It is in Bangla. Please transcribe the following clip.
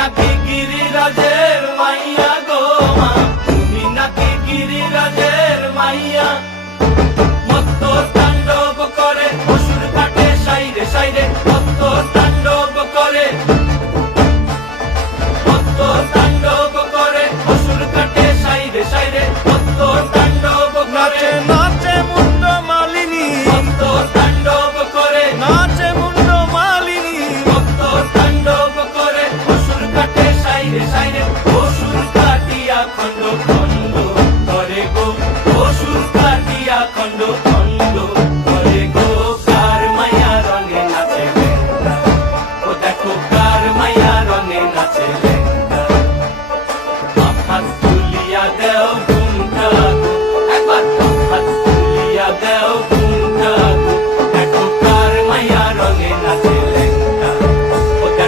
নাকি গিরিরাজের মাইয়া গো মা, তুমি নাকি গিরিরাজের মাইয়া। মত্ত তাণ্ডব করে অসুর কাটে সাইরে সাইরে, মত্ত তাণ্ডব করে, মত্ত তাণ্ডব করে অসুর কাটে সাইরে সাইরে, মত্ত তাণ্ডব করে। নাচে মুন্ড মালিনী, মত্ত তাণ্ডব করে, নাচে মুন্ড মালিনী, মত্ত তাণ্ডব করে অসুর কাটে সাইরে সাইরে, অসুর কাটিয়া খণ্ড খণ্ড করে গো, অসুর কাটিয়া খণ্ড খণ্ড করে গো। কার মায়া রঙে নাচে লেঙ্গা, ও দেখো কার মায়া রঙে নাচে লেঙ্গা।